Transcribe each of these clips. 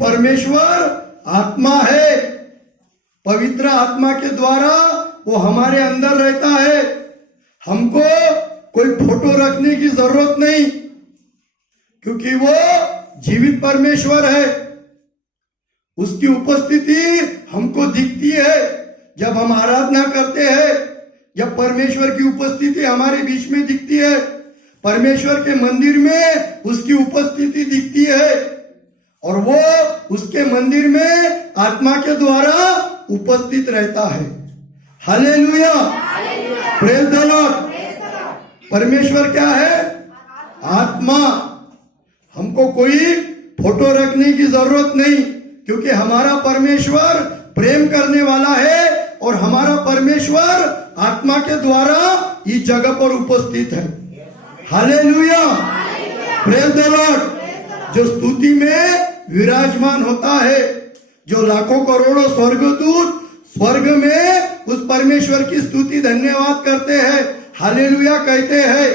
परमेश्वर आत्मा है, पवित्र आत्मा के द्वारा वो हमारे अंदर रहता है। हमको कोई फोटो रखने की जरूरत नहीं, क्योंकि वो जीवित परमेश्वर है। उसकी उपस्थिति हमको दिखती है जब हम आराधना करते हैं, जब परमेश्वर की उपस्थिति हमारे बीच में दिखती है, परमेश्वर के मंदिर में उसकी उपस्थिति दिखती है, और वो उसके मंदिर में आत्मा के द्वारा उपस्थित रहता है। Hallelujah, praise the Lord. परमेश्वर क्या है? आत्मा। हमको कोई फोटो रखने की जरूरत नहीं, क्योंकि हमारा परमेश्वर प्रेम करने वाला है और हमारा परमेश्वर आत्मा के द्वारा इस जगह पर उपस्थित है। Hallelujah, praise the Lord. जो स्तुति में विराजमान होता है, जो लाखों करोड़ों स्वर्गदूत स्वर्ग में उस परमेश्वर की स्तुति धन्यवाद करते हैं, हालेलुया कहते हैं,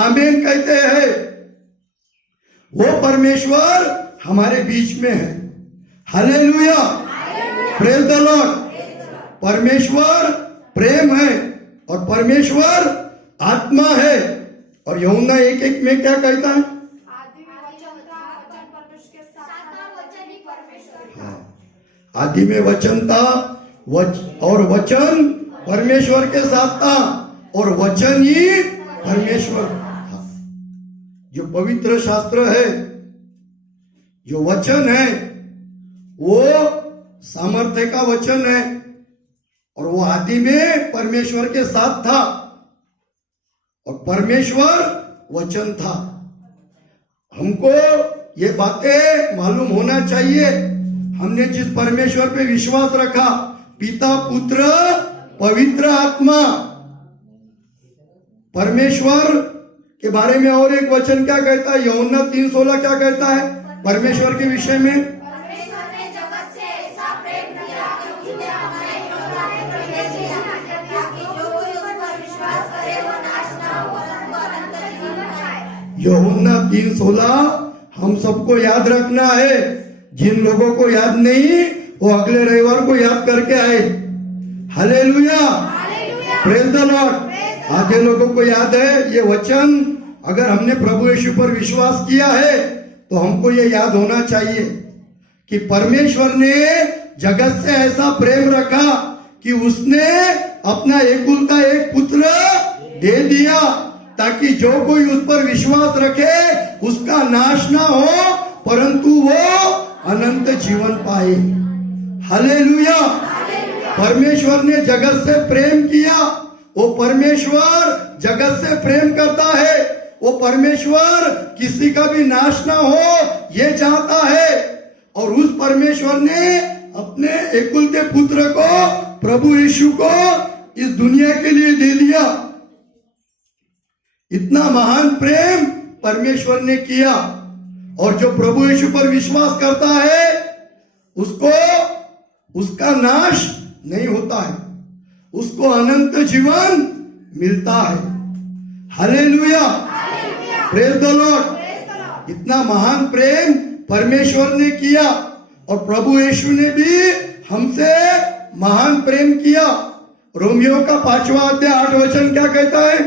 आमीन कहते हैं, वो परमेश्वर हमारे बीच में है। Hallelujah, praise the Lord. परमेश्वर प्रेम है और परमेश्वर आत्मा है। और यूहन्ना 1:1 में क्या कहता है? आदि में वचन था और वचन परमेश्वर के साथ था और वचन ही परमेश्वर था। जो पवित्र शास्त्र है, जो वचन है, वो सामर्थ्य का वचन है और वो आदि में परमेश्वर के साथ था और परमेश्वर वचन था। हमको ये बातें मालूम होना चाहिए। हमने जिस परमेश्वर पे विश्वास रखा, पिता, पुत्र, पवित्र आत्मा, परमेश्वर के बारे में और एक वचन क्या कहता है? यूहन्ना 3:16 क्या कहता है परमेश्वर के विषय में? परमेश्वर ने जगत से ऐसा प्रेम किया कि उसने हमारे एकलौते बेटे को दिया, ताकि जो कोई उस पर विश्वास करे वो नाश ना हो परंतु अनंत जीवन पाए। यूहन्ना 3:16 हम सबको याद रखना है। जिन लोगों को याद नहीं, वो अगले रविवार को याद करके आए। Hallelujah, praise the Lord. आधे लोगों को याद है ये वचन। अगर हमने प्रभु यीशु पर विश्वास किया है तो हमको ये याद होना चाहिए कि परमेश्वर ने जगत से ऐसा प्रेम रखा कि उसने अपना एकलौता एक पुत्र दे दिया, ताकि जो कोई उस पर विश्वास रखे उसका नाश ना हो परंतु वो अनंत जीवन पाए। हालेलुया। परमेश्वर ने जगत से प्रेम किया। वो परमेश्वर जगत से प्रेम करता है। वो परमेश्वर किसी का भी नाश ना हो ये चाहता है, और उस परमेश्वर ने अपने एकलौते पुत्र को, प्रभु यीशु को इस दुनिया के लिए दे दिया। इतना महान प्रेम परमेश्वर ने किया, और जो प्रभु यीशु पर विश्वास करता है उसको उसका नाश नहीं होता है, उसको अनंत जीवन मिलता है। Hallelujah, praise the Lord. इतना महान प्रेम परमेश्वर ने किया, और प्रभु यीशु ने भी हमसे महान प्रेम किया। रोमियो का 5वां अध्याय 8 वचन क्या कहता है?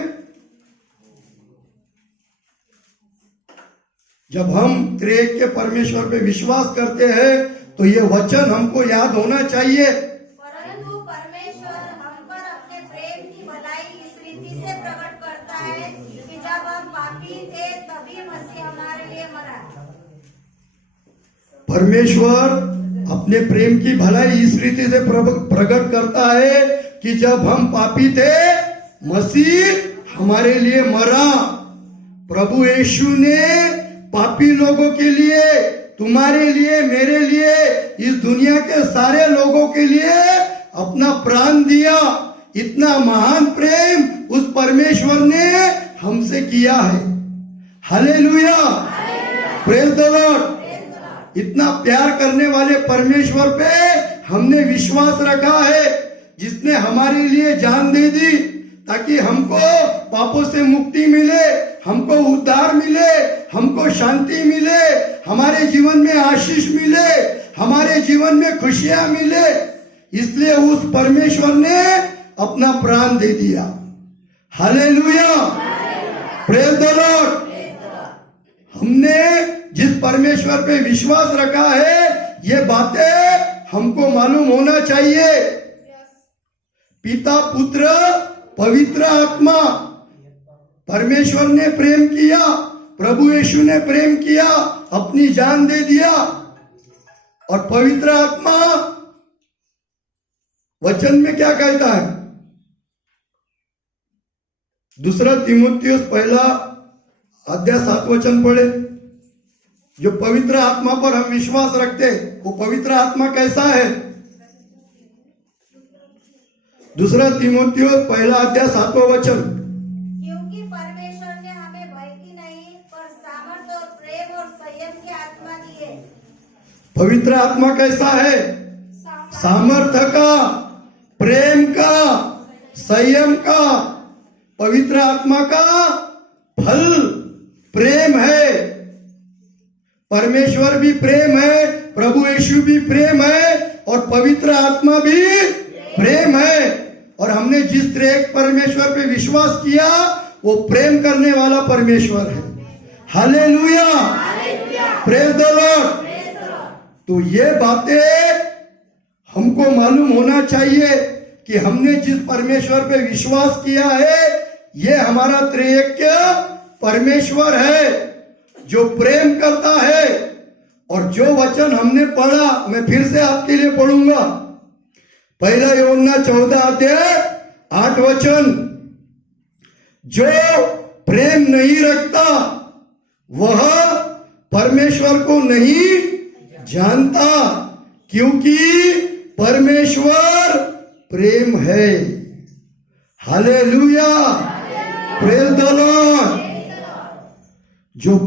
जब हम त्रिएक के परमेश्वर पे विश्वास करते हैं तो ये वचन हमको याद होना चाहिए। परंतु परमेश्वर हम पर अपने प्रेम की भलाई इस रीति से प्रकट करता है कि जब हम पापी थे तभी मसीह हमारे लिए मरा। परमेश्वर अपने प्रेम की भलाई इस रीति से प्रकट करता है कि जब हम पापी थे मसीह हमारे लिए मरा। प्रभु यीशु ने पापी लोगों के लिए, तुम्हारे लिए, मेरे लिए, इस दुनिया के सारे लोगों के लिए अपना प्राण दिया। इतना महान प्रेम उस परमेश्वर ने हमसे किया है। Hallelujah, praise the Lord. इतना प्यार करने वाले परमेश्वर पे हमने विश्वास रखा है, जिसने हमारे लिए जान दे दी ताकि हमको पापों से मुक्ति मिले, हमको उद्धार मिले, हमको शांति मिले, हमारे जीवन में आशीष मिले, हमारे जीवन में खुशियां मिले। इसलिए उस परमेश्वर ने अपना प्राण दे दिया। Hallelujah, praise the Lord. हमने जिस परमेश्वर पे विश्वास रखा है, ये बातें हमको मालूम होना चाहिए। पिता, पुत्र, पवित्र आत्मा, परमेश्वर ने प्रेम किया, प्रभु यीशु ने प्रेम किया, अपनी जान दे दिया। और पवित्र आत्मा वचन में क्या कहता है? 2 तीमुथियुस 1:7 पढ़े। जो पवित्र आत्मा पर हम विश्वास रखते, वो पवित्र आत्मा कैसा है? 2 तीमुथियुस 1:7। क्योंकि परमेश्वर ने हमें भय की नहीं पर सामर्थ और प्रेम और संयम की आत्मा दी है। पवित्र आत्मा कैसा है? सामर्थ्य का, प्रेम का, संयम का। पवित्र आत्मा का फल प्रेम है। परमेश्वर भी प्रेम है, प्रभु यीशु भी प्रेम है, और पवित्र आत्मा भी प्रेम है। और हमने जिस त्रिएक परमेश्वर पे विश्वास किया, वो प्रेम करने वाला परमेश्वर है। Hallelujah, praise the Lord. तो ये बातें हमको मालूम होना चाहिए कि हमने जिस परमेश्वर पे विश्वास किया है, ये हमारा त्रिएक परमेश्वर है जो प्रेम करता है। और जो वचन हमने पढ़ा, मैं फिर से आपके लिए पढ़ूंगा। 1 यूहन्ना 14:8। जो प्रेम नहीं रखता वह परमेश्वर को नहीं जानता, क्योंकि परमेश्वर प्रेम है। Hallelujah, praise the Lord. जो